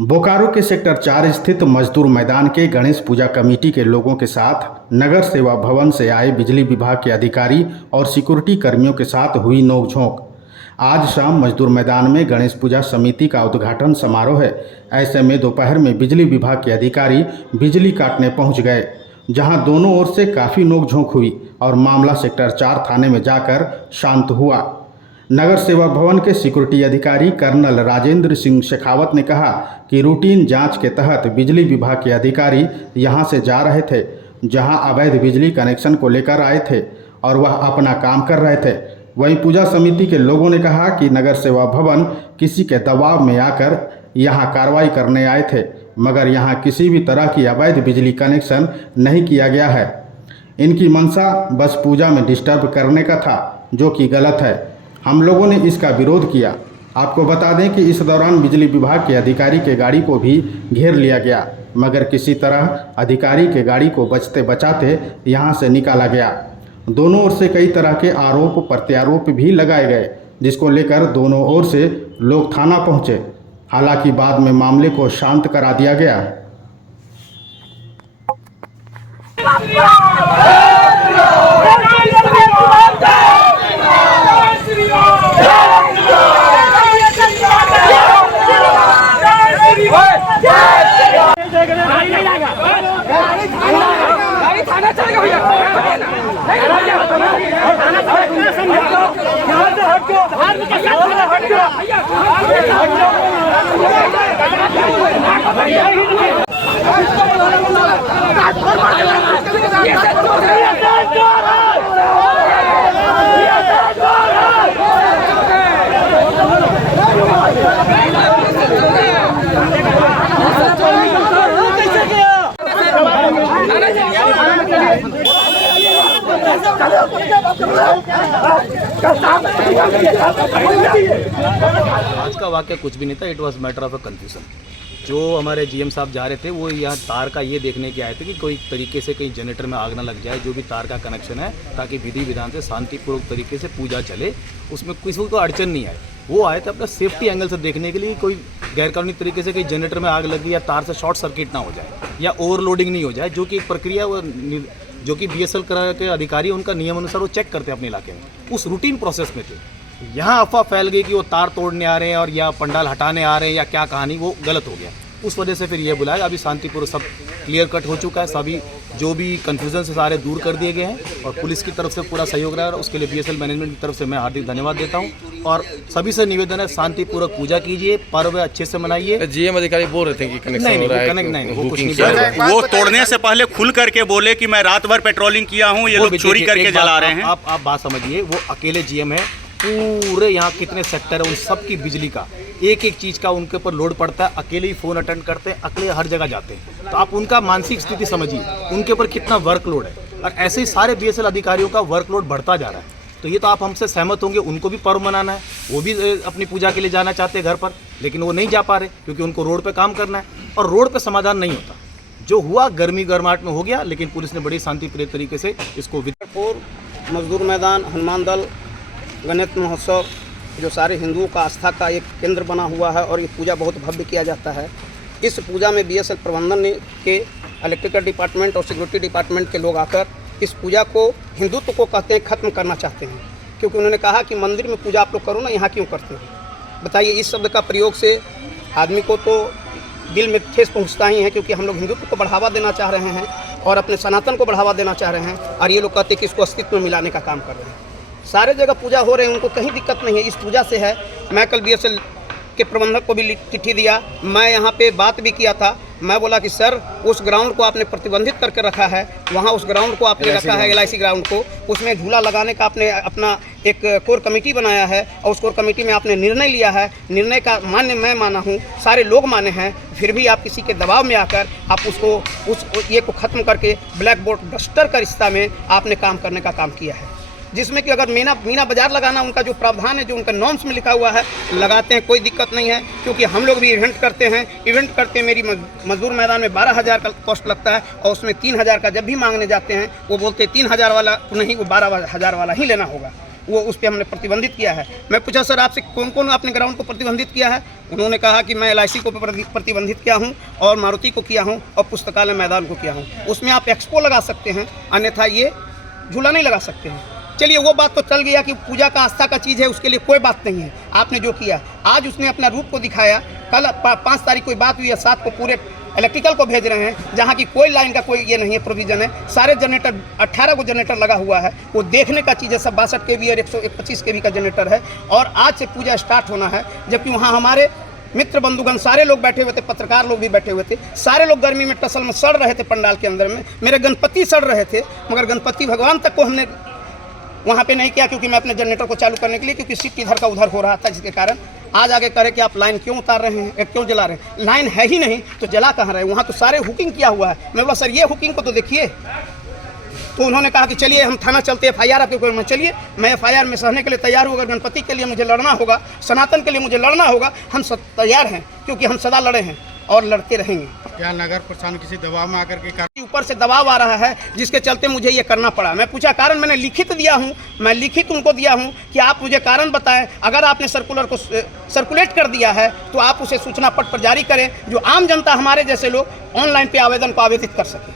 बोकारो के सेक्टर 4 स्थित मजदूर मैदान के गणेश पूजा कमेटी के लोगों के साथ नगर सेवा भवन से आए बिजली विभाग के अधिकारी और सिक्योरिटी कर्मियों के साथ हुई नोकझोंक। आज शाम मजदूर मैदान में गणेश पूजा समिति का उद्घाटन समारोह है। ऐसे में दोपहर में बिजली विभाग के अधिकारी बिजली काटने पहुंच गए, जहां दोनों ओर से काफ़ी नोकझोंक हुई और मामला सेक्टर 4 थाने में जाकर शांत हुआ। नगर सेवा भवन के सिक्योरिटी अधिकारी कर्नल राजेंद्र सिंह शेखावत ने कहा कि रूटीन जांच के तहत बिजली विभाग के अधिकारी यहां से जा रहे थे, जहां अवैध बिजली कनेक्शन को लेकर आए थे और वह अपना काम कर रहे थे। वहीं पूजा समिति के लोगों ने कहा कि नगर सेवा भवन किसी के दबाव में आकर यहां कार्रवाई करने आए थे, मगर यहां किसी भी तरह की अवैध बिजली कनेक्शन नहीं किया गया है। इनकी मंशा बस पूजा में डिस्टर्ब करने का था, जो कि गलत है। हम लोगों ने इसका विरोध किया। आपको बता दें कि इस दौरान बिजली विभाग के अधिकारी के गाड़ी को भी घेर लिया गया, मगर किसी तरह अधिकारी के गाड़ी को बचते बचाते यहां से निकाला गया। दोनों ओर से कई तरह के आरोप प्रत्यारोप भी लगाए गए, जिसको लेकर दोनों ओर से लोग थाना पहुंचे। हालांकि बाद में मामले को शांत करा दिया गया। आज का वाक्य कुछ भी नहीं था। It was matter of a confusion. जो हमारे जीएम साहब जा रहे थे वो यहाँ तार का ये देखने के आए थे कि कोई तरीके से कहीं जनरेटर में आग ना लग जाए, जो भी तार का कनेक्शन है, ताकि विधि विधान से शांतिपूर्वक तरीके से पूजा चले, उसमें किसी को अड़चन नहीं आए। वो आए थे अपना सेफ्टी एंगल से देखने के लिए, कोई गैरकानूनी तरीके से कहीं जनरेटर में आग लगी या तार से शॉर्ट सर्किट ना हो जाए या ओवरलोडिंग नहीं हो जाए, जो कि एक प्रक्रिया वो जो कि बीएसएल के अधिकारी उनका नियम अनुसार वो चेक करते हैं अपने इलाके में, उस रूटीन प्रोसेस में थे। यहाँ अफवाह फैल गई कि वो तार तोड़ने आ रहे हैं और या पंडाल हटाने आ रहे हैं या क्या कहानी, वो गलत हो गया। उस वजह से फिर ये बुलाया। अभी शांतिपूर्वक सब क्लियर कट हो चुका है, सभी जो भी कन्फ्यूजन से सारे दूर कर दिए गए हैं और पुलिस की तरफ से पूरा सहयोग रहा है। उसके लिए बीएसएल मैनेजमेंट की तरफ से मैं हार्दिक धन्यवाद देता हूं और सभी से निवेदन है शांतिपूर्वक पूजा कीजिए, पर्व अच्छे से मनाइए। जीएम अधिकारी बोल रहे थे कि कनेक्शन हो रहा है, कनेक्ट नहीं, वो कुछ नहीं। वो तोड़ने से पहले खुल करके बोले कि मैं रात भर पेट्रोलिंग किया हूँ, ये लोग चोरी करके जला रहे हैं। आप बात समझिए, वो अकेले जीएम है, पूरे यहाँ कितने सेक्टर है उन सब की बिजली का एक एक चीज़ का उनके ऊपर लोड पड़ता है। अकेले ही फ़ोन अटेंड करते हैं, अकेले हर जगह जाते हैं। तो आप उनका मानसिक स्थिति समझिए, उनके ऊपर कितना वर्कलोड है और ऐसे ही सारे बीएसएल अधिकारियों का वर्कलोड बढ़ता जा रहा है। तो ये तो आप हमसे सहमत होंगे, उनको भी पर्व मनाना है, वो भी अपनी पूजा के लिए जाना चाहते हैं घर पर, लेकिन वो नहीं जा पा रहे क्योंकि उनको रोड पर काम करना है और रोड पर समाधान नहीं होता। जो हुआ गर्मी गर्माहट में हो गया, लेकिन पुलिस ने बड़ी शांतिप्रिय तरीके से इसको मजदूर मैदान, हनुमान दल, गणेश महोत्सव जो सारे हिंदुओं का आस्था का एक केंद्र बना हुआ है और ये पूजा बहुत भव्य किया जाता है। इस पूजा में बीएसएल प्रबंधन के इलेक्ट्रिकल डिपार्टमेंट और सिक्योरिटी डिपार्टमेंट के लोग आकर इस पूजा को हिंदुत्व को कहते हैं ख़त्म करना चाहते हैं, क्योंकि उन्होंने कहा कि मंदिर में पूजा आप लोग करो ना, यहाँ क्यों करते हैं। बताइए, इस शब्द का प्रयोग से आदमी को तो दिल में ठेस पहुँचता ही है, क्योंकि हम लोग हिंदुत्व को बढ़ावा देना चाह रहे हैं और अपने सनातन को बढ़ावा देना चाह रहे हैं, और ये लोग कहते हैं कि इसको अस्तित्व में मिलाने का काम कर रहे हैं। सारे जगह पूजा हो रहे हैं, उनको कहीं दिक्कत नहीं है, इस पूजा से है। मैं कल बीएसएल के प्रबंधक को भी चिट्ठी दिया, मैं यहाँ पे बात भी किया था। मैं बोला कि सर, उस ग्राउंड को आपने प्रतिबंधित करके रखा है, वहाँ उस ग्राउंड को आपने रखा है LIC ग्राउंड को, उसमें झूला लगाने का आपने अपना एक कोर कमेटी बनाया है और उस कोर कमेटी में आपने निर्णय लिया है। निर्णय का मान्य मैं माना हूँ, सारे लोग माने हैं, फिर भी आप किसी के दबाव में आकर आप उसको उस ये को ख़त्म करके ब्लैक बोर्ड डस्टर का रिश्ता में आपने काम करने का काम किया है। जिसमें कि अगर मीना बाजार लगाना उनका जो प्रावधान है, जो उनका नॉर्म्स में लिखा हुआ है, लगाते हैं, कोई दिक्कत नहीं है। क्योंकि हम लोग भी इवेंट करते हैं, मेरी मजदूर मैदान में 12,000 का कॉस्ट लगता है और उसमें 3,000 का जब भी मांगने जाते हैं वो बोलते हैं 3,000 वाला नहीं, वो 12,000 वाला ही लेना होगा। वो उस पर हमने प्रतिबंधित किया है। मैं पूछा सर आपसे कौन कौन आपने ग्राउंड को प्रतिबंधित किया है? उन्होंने कहा कि मैं LIC को प्रतिबंधित किया हूं और मारुति को किया हूं और पुस्तकालय मैदान को किया हूं। उसमें आप एक्सपो लगा सकते हैं, अन्यथा ये झूला नहीं लगा सकते हैं। चलिए वो बात तो चल गया कि पूजा का आस्था का चीज़ है, उसके लिए कोई बात नहीं है। आपने जो किया, आज उसने अपना रूप को दिखाया। कल 5 तारीख कोई बात हुई है, 7 को पूरे इलेक्ट्रिकल को भेज रहे हैं, जहाँ की कोई लाइन का कोई ये नहीं है, प्रोविज़न है। सारे जनरेटर 18 को जनरेटर लगा हुआ है, वो देखने का चीज़ है। सब 62 kV और 125 kV का जनरेटर है और आज से पूजा स्टार्ट होना है। जबकि वहाँ हमारे मित्र बंधुगण सारे लोग बैठे हुए थे, पत्रकार लोग भी बैठे हुए थे, सारे लोग गर्मी में टसल में सड़ रहे थे पंडाल के अंदर में। मेरे गणपति सड़ रहे थे, मगर गणपति भगवान तक को हमने वहाँ पे नहीं किया, क्योंकि मैं अपने जनरेटर को चालू करने के लिए, क्योंकि सीट इधर का उधर हो रहा था, जिसके कारण आज आगे करे कि आप लाइन क्यों उतार रहे हैं, क्यों जला रहे हैं? लाइन है ही नहीं तो जला कहाँ रहे? वहाँ तो सारे हुकिंग किया हुआ है। मैं बोला सर ये हुकिंग को तो देखिए। तो उन्होंने कहा कि चलिए हम थाना चलते, FIR आपके ऊपर में। चलिए, मैं FIR में सहने के लिए तैयार हूँ। अगर गणपति के लिए मुझे लड़ना होगा, सनातन के लिए मुझे लड़ना होगा, हम सब तैयार हैं, क्योंकि हम सदा लड़े हैं और लड़ते रहेंगे। क्या नगर प्रशासन किसी दबाव में आकर के ऊपर से दबाव आ रहा है, जिसके चलते मुझे ये करना पड़ा। मैं पूछा कारण, मैंने लिखित दिया हूँ, मैं लिखित उनको दिया हूँ कि आप मुझे कारण बताएं। अगर आपने सर्कुलर को सर्कुलेट कर दिया है तो आप उसे सूचना पट पर जारी करें, जो आम जनता हमारे जैसे लोग ऑनलाइन पे आवेदन को आवेदित कर सकें।